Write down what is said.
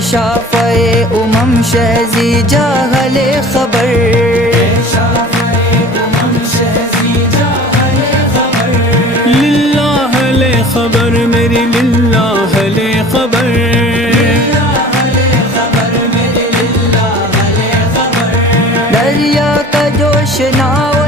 شافع امم شہزی جاہل خبر، للہ لے خبر میری للہ لے خبر، دریا کا جوش ناؤ